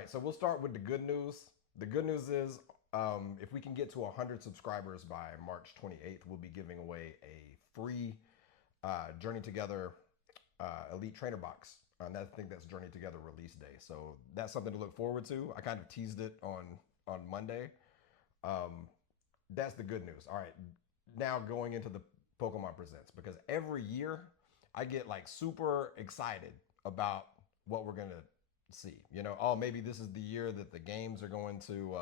right, so we'll start with the good news. The good news is if we can get to 100 subscribers by March 28th, we'll be giving away a free Journey Together Elite Trainer Box. And I think that's Journey Together release day. So that's something to look forward to. I kind of teased it on Monday. That's the good news. All right, now going into the Pokemon Presents, because every year I get like super excited about what we're gonna see. Oh, maybe this is the year that the games are going to.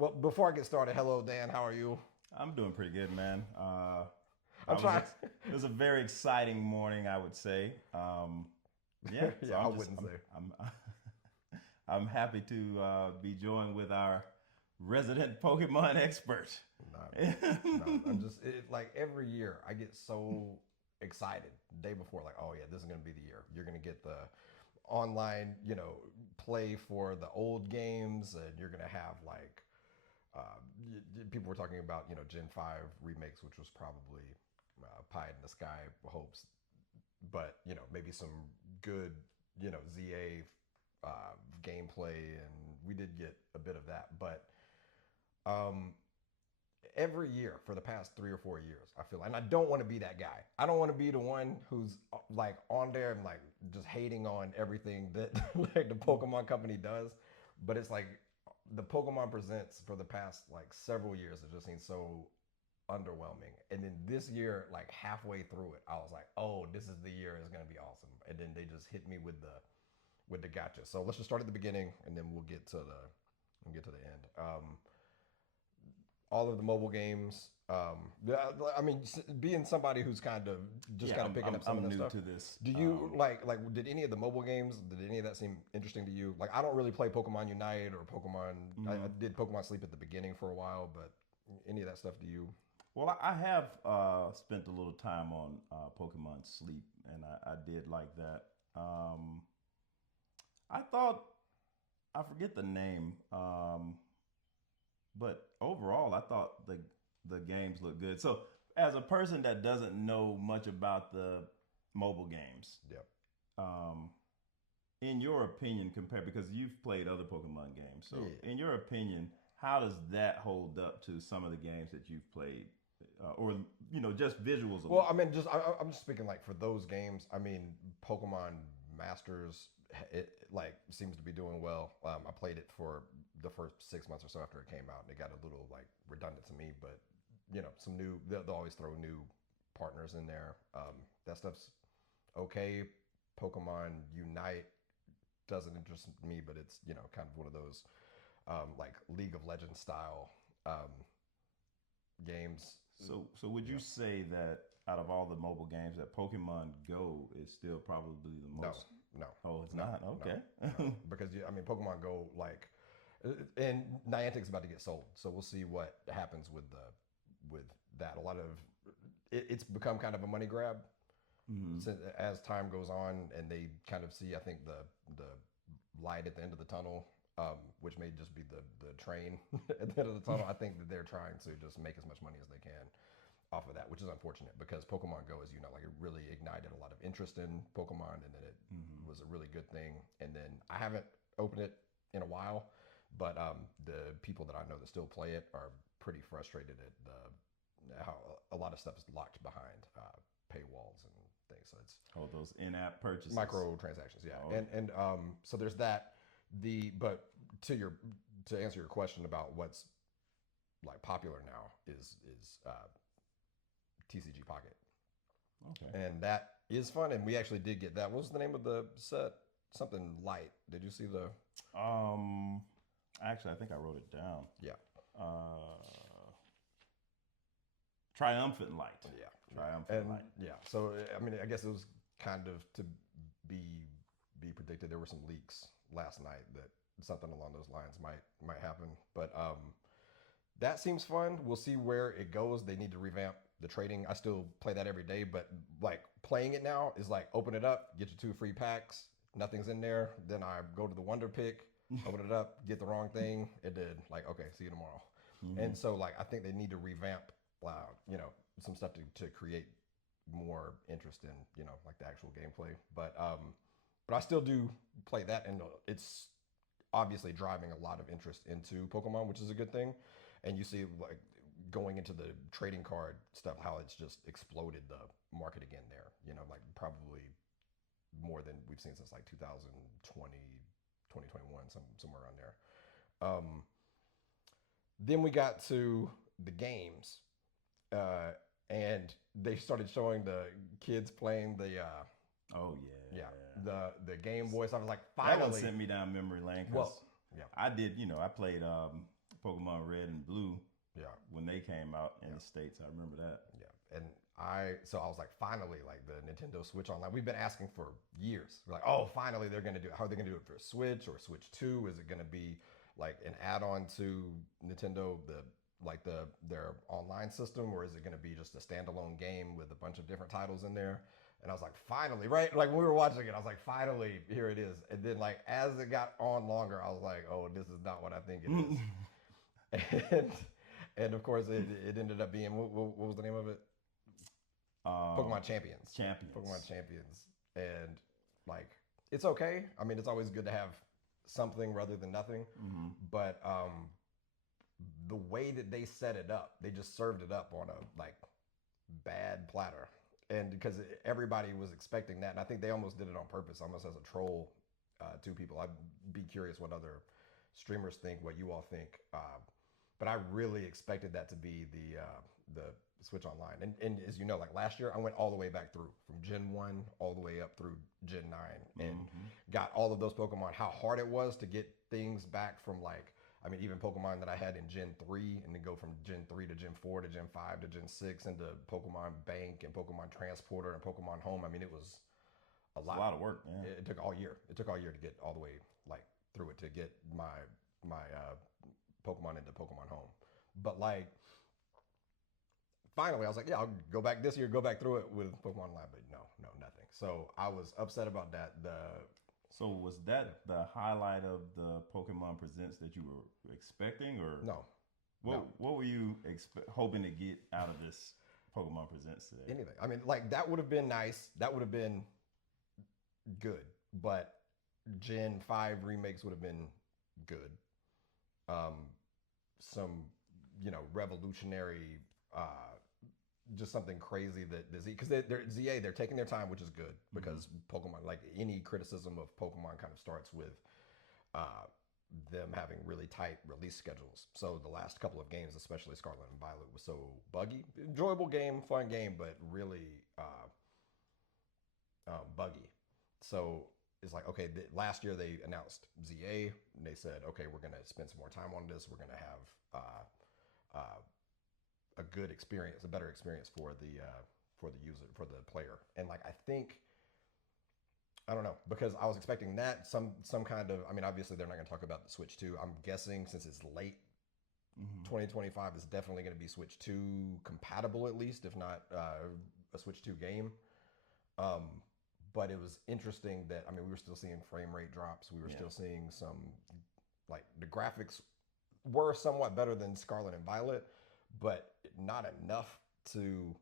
Well, before I get started, hello Dan, how are you? I'm doing pretty good, man. I'm trying. It was a very exciting morning, I would say. Yeah, so Yeah, I wouldn't say. I'm happy to be joined with our resident Pokemon expert. No, no. Like every year I get so excited the day before, like, oh yeah, this is gonna be the year. You're gonna get the online, play for the old games, and you're gonna have like uh, people were talking about, Gen 5 remakes, which was probably pie in the sky hopes, but maybe some good, ZA gameplay, and we did get a bit of that, but every year for the past 3 or 4 years, I feel, and I don't want to be that guy. I don't want to be the one who's like on there and like just hating on everything that like the Pokemon company does. But it's like the Pokemon Presents for the past like several years have just seemed so underwhelming. And then this year, like halfway through it, I was like, oh, this is the year, it's gonna be awesome. And then they just hit me with the gotcha. So let's just start at the beginning, and then we'll get to the end. All of the mobile games. I mean, being somebody who's kind of just Yeah, kind of picking up some of I'm that new stuff. to this. Do you like? Did any of the mobile games? Did any of that seem interesting to you? Like, I don't really play Pokemon Unite or Pokemon. I did Pokemon Sleep at the beginning for a while, but any of that stuff? Do you? Well, I have spent a little time on Pokemon Sleep, and I did like that. I thought I forget the name, but overall, I thought the games looked good. So, as a person that doesn't know much about the mobile games, Yeah. in your opinion, compared because you've played other Pokemon games, so Yeah. in your opinion, how does that hold up to some of the games that you've played, or just visuals Well, alone? I mean, I'm just speaking like for those games. I mean, Pokemon Masters, it like seems to be doing well. I played it for the first 6 months or so after it came out, and it got a little like redundant to me. But some new. They'll always throw new partners in there. That stuff's okay. Pokemon Unite doesn't interest me, but it's kind of one of those like League of Legends style games. So would you say that out of all the mobile games, that Pokemon Go is still probably the No, most? no, Oh, it's no, not. no, Okay. no. Because I mean, Pokemon Go, like, and Niantic's about to get sold, so we'll see what happens with that. A lot of it's become kind of a money grab as time goes on, and they kind of see, I think, the light at the end of the tunnel, which may just be the train at the end of the tunnel. I think that they're trying to just make as much money as they can off of that, which is unfortunate because Pokemon Go, as you know, like it really ignited a lot of interest in Pokemon, and then it was a really good thing. And then I haven't opened it in a while, but the people that I know that still play it are pretty frustrated at how a lot of stuff is locked behind paywalls and things. So it's Oh, those in-app purchases. microtransactions, yeah. Oh, And so there's that. But to answer your question about what's like popular now is TCG Pocket, okay. and that is fun. And we actually did get that. What was the name of the set? Something light. Did you see the? Um, Actually, I think I wrote it down. Yeah, Uh, Triumphant Light. yeah, Triumphant and Light. yeah. So I mean, I guess it was kind of to be be predicted. There were some leaks last night that something along those lines might happen, but that seems fun. We'll see where it goes. They need to revamp the trading. I still play that every day, but like playing it now is like open it up, get your 2 free packs. Nothing's in there. Then I go to the Wonder Pick, open it up, get the wrong thing. It did. Like, okay, see you tomorrow. And so like I think they need to revamp, some stuff to create more interest in, like the actual gameplay. But I still do play that, and it's obviously driving a lot of interest into Pokemon, which is a good thing. And you see like going into the trading card stuff, how it's just exploded the market again there. You know, like probably more than we've seen since like 2020, 2021, somewhere around there. Then we got to the games, and they started showing the kids playing the Oh yeah, yeah. the Game Boy. So I was like, That one finally. sent me down memory lane because Well, yeah, I did, I played Pokemon Red and Blue yeah, when they came out in the States. I remember that. yeah. And I was like, finally, like the Nintendo Switch Online. We've been asking for years. We're like, oh, finally, they're gonna do it. How are they gonna do it for Switch or Switch 2? Is it gonna be like an add-on to Nintendo, their online system, or is it gonna be just a standalone game with a bunch of different titles in there? And I was like, finally, right? Like when we were watching it, I was like, finally, here it is. And then like as it got on longer, I was like, oh, this is not what I think it is. And of course, it ended up being what was the name of it? Pokemon Champions. Champions. Pokemon Champions. And like, it's okay. I mean, it's always good to have something rather than nothing. Mm-hmm. But the way that they set it up, they just served it up on a like bad platter. And because everybody was expecting that, and I think they almost did it on purpose, almost as a troll to people. I'd be curious what other streamers think, what you all think. But I really expected that to be the Switch Online. And as you know, like last year, I went all the way back through from Gen 1 all the way up through Gen 9 and got all of those Pokemon, how hard it was to get things back from like, I mean, even Pokemon that I had in Gen 3 and then go from Gen 3 to Gen 4 to Gen 5 to Gen 6 into Pokemon Bank and Pokemon Transporter and Pokemon Home. I mean, it was a lot. It's a lot of work, man. It took all year. It took all year to get all the way like through it to get my Pokemon into Pokemon Home. But like, finally, I was like, yeah, I'll go back this year, go back through it with Pokemon Live. But no, nothing. So I was upset about that. So was that the highlight of the Pokemon Presents that you were expecting, or no? What were you hoping to get out of this Pokemon Presents today? Anything. I mean, like that would have been nice. That would have been good. But Gen 5 remakes would have been good. Some, revolutionary, just something crazy that because they're ZA, they're taking their time, which is good because Pokemon, like any criticism of Pokemon, kind of starts with them having really tight release schedules. So the last couple of games, especially Scarlet and Violet, was so buggy. Enjoyable game, fun game, but really buggy. So it's like, okay, last year they announced ZA, and they said, okay, we're going to spend some more time on this. We're going to have a good experience, a better experience for the user, for the player. And like, I don't know, because I was expecting that some kind of, I mean, obviously they're not going to talk about the Switch 2. I'm guessing since it's late 2025, it's definitely going to be Switch 2 compatible at least, if not a Switch 2 game. But it was interesting that, I mean, we were still seeing frame rate drops. We were still seeing some, like, the graphics were somewhat better than Scarlet and Violet, but not enough to,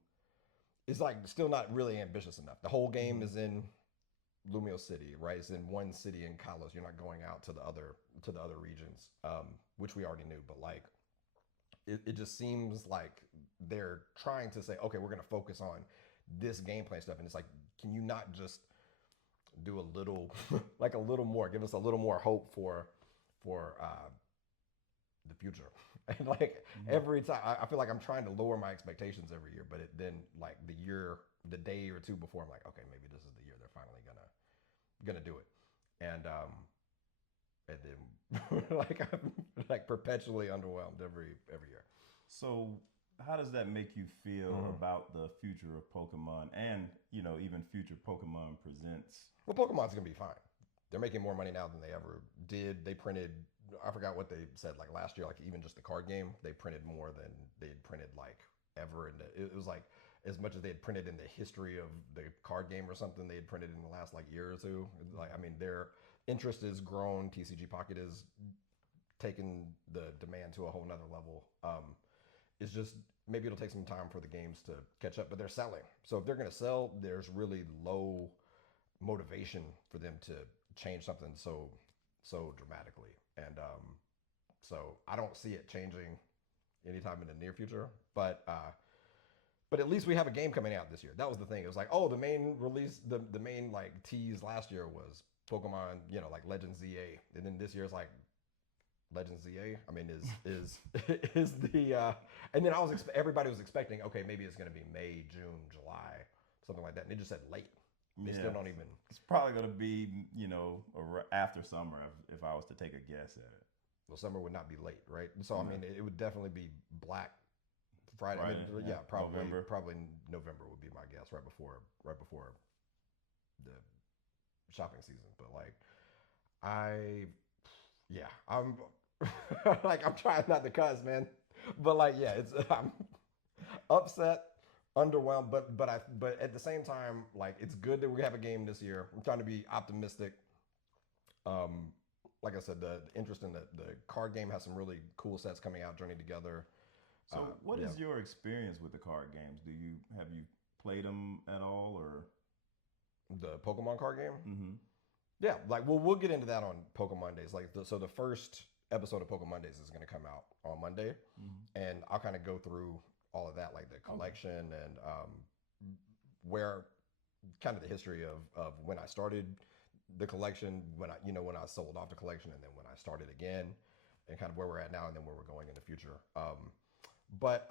it's like still not really ambitious enough. The whole game is in Lumio City, right? It's in one city in Kalos. You're not going out to the other regions, which we already knew. But like, it just seems like they're trying to say, okay, we're going to focus on this gameplay stuff, and it's like, can you not just do a little, like a little more, give us a little more hope for the future? And like every time, I feel like I'm trying to lower my expectations every year, but then like the day or two before, I'm like, okay, maybe this is the year they're finally gonna do it, and then like I'm like perpetually underwhelmed every year. So how does that make you feel about the future of Pokemon and, even future Pokemon Presents? Well, Pokemon's gonna be fine. They're making more money now than they ever did. They printed, I forgot what they said, like last year, like even just the card game, they printed more than they had printed like ever. And it was like as much as they had printed in the history of the card game or something they had printed in the last like year or two. Like, I mean, their interest has grown. TCG Pocket has taken the demand to a whole nother level. It's just, maybe it'll take some time for the games to catch up, but they're selling. So if they're going to sell, there's really low motivation for them to change something so so dramatically, and so I don't see it changing anytime in the near future. But at least we have a game coming out this year. That was the thing. It was like, oh, the main release, the main like tease last year was Pokemon, like Legends ZA, and then this year it's like Legends ZA. I mean, is is the and then everybody was expecting, okay, maybe it's going to be May, June, July, something like that, and they just said late. They still don't even. It's probably going to be after summer if I was to take a guess at it. Well, summer would not be late, right? So I mean, it would definitely be Black Friday. I mean, probably November. Probably November would be my guess, right before the shopping season. But like, I'm like I'm trying not to cuss, man. But like, yeah, I'm upset, underwhelmed, but at the same time, like it's good that we have a game this year. I'm trying to be optimistic. Like I said, the interest in the card game has some really cool sets coming out. Journey Together. So, what is your experience with the card games? Have you played them at all, or the Pokemon card game? Mm-hmm. Yeah, like we'll get into that on Pokemon Days. Like, so the first episode of Pokemon Days is going to come out on Monday, and I'll kind of go through all of that, like the collection and where kind of the history of when I started the collection, when I sold off the collection, and then when I started again, and kind of where we're at now, and then where we're going in the future. But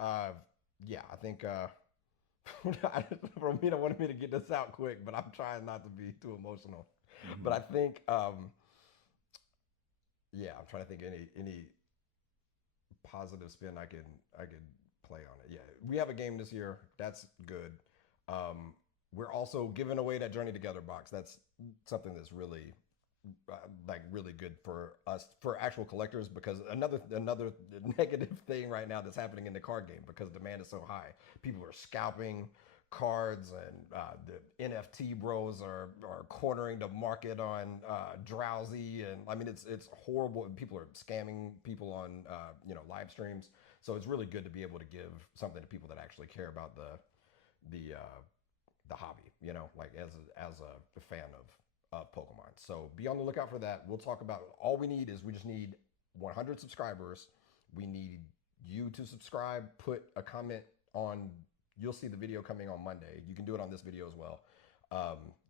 yeah, I think Romina wanted me to get this out quick, but I'm trying not to be too emotional. Mm-hmm. But I think, yeah, I'm trying to think any positive spin I could play on it. Yeah, we have a game this year. That's good. We're also giving away that Journey Together box. That's something that's really really good for us, for actual collectors, because another negative thing right now that's happening in the card game, because demand is so high, people are scalping cards, and the NFT bros are cornering the market on Drowsy, and I mean it's horrible. People are scamming people on live streams. So it's really good to be able to give something to people that actually care about the hobby, like as a fan of Pokemon. So be on the lookout for that. We'll talk about, all we just need 100 subscribers. We need you to subscribe, put a comment on, you'll see the video coming on Monday. You can do it on this video as well.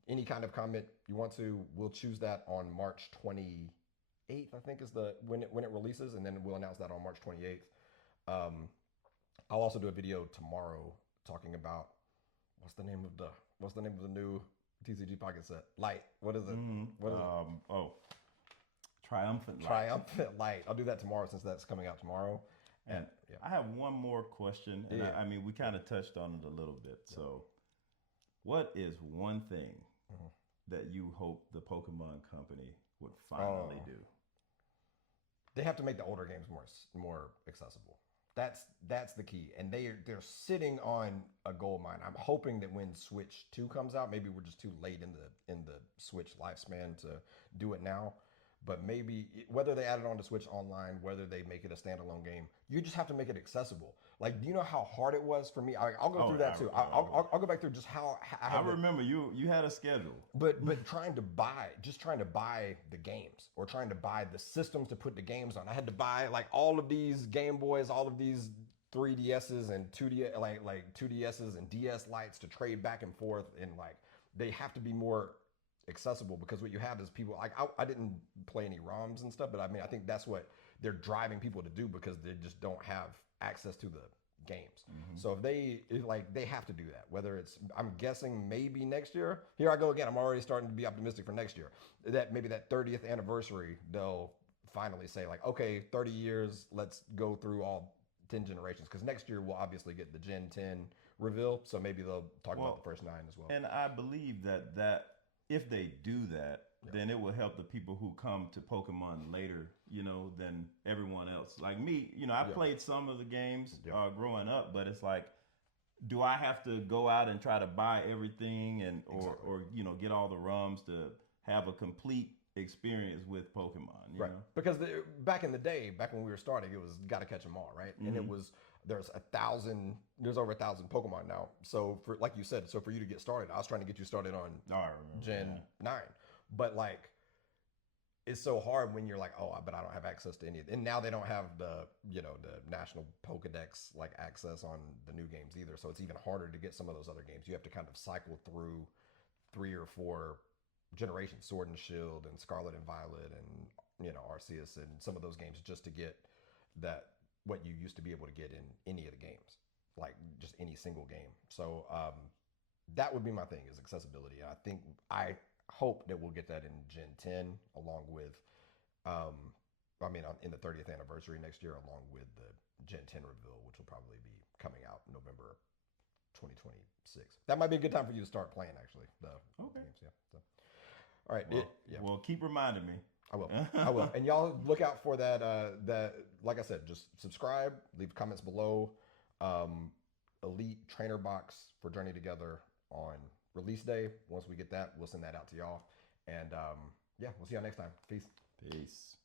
Any kind of comment you want to, we'll choose that on March 28th, I think is when it releases, and then we'll announce that on March 28th. I'll also do a video tomorrow talking about what's the name of the new TCG Pocket set? Light. What is it? Mm-hmm. What is it? Triumphant Light. Triumphant Light. I'll do that tomorrow, since that's coming out tomorrow. And I have one more question, and I mean, we kind of touched on it a little bit. So, what is one thing that you hope the Pokemon Company would finally do? They have to make the older games more accessible. That's the key, and they're sitting on a gold mine. I'm hoping that when Switch 2 comes out, maybe we're just too late in the Switch lifespan to do it now. But maybe whether they add it on to Switch Online, whether they make it a standalone game, you just have to make it accessible. Like, do you know how hard it was for me? I'll go through that too. I'll go back through just how I remember you had a schedule. But trying to buy the games, or trying to buy the systems to put the games on. I had to buy like all of these Game Boys, all of these 3DSs and 2D like 2DSs and DS Lites to trade back and forth, and like they have to be more accessible, because what you have is people like I didn't play any ROMs and stuff, but I mean I think that's what they're driving people to do, because they just don't have access to the games. So if they have to do that, whether it's, I'm guessing maybe next year. Here I go again, I'm already starting to be optimistic for next year, that maybe that 30th anniversary they'll finally say like, okay, 30 years, let's go through all 10 generations, because next year we'll obviously get the Gen 10 reveal, so maybe they'll talk about the first 9 as well. And I believe that if they do that, then it will help the people who come to Pokemon later, than everyone else. Like me, I played some of the games growing up, but it's like, do I have to go out and try to buy everything or get all the ROMs to have a complete experience with Pokemon? You know? Because back in the day, back when we were starting, it was got to catch them all, right? And it was, there's over 1,000 Pokemon now. So for, like you said, for you to get started, I was trying to get you started on Gen 9. But like, it's so hard when you're like, oh, but I don't have access to any of it. And now they don't have the, the national Pokedex like access on the new games either. So it's even harder to get some of those other games. You have to kind of cycle through 3 or 4 generations, Sword and Shield and Scarlet and Violet and, Arceus and some of those games just to get that what you used to be able to get in any of the games, like just any single game. So that would be my thing is accessibility. And I hope that we'll get that in Gen 10 along with, in the 30th anniversary next year, along with the Gen 10 reveal, which will probably be coming out in November 2026. That might be a good time for you to start playing, actually. The games, yeah. So, all right. Well, keep reminding me. I will. I will. And y'all look out for that. Like I said, just subscribe, leave comments below. Elite Trainer Box for Journey Together on release day. Once we get that, we'll send that out to y'all. And we'll see y'all next time. Peace. Peace.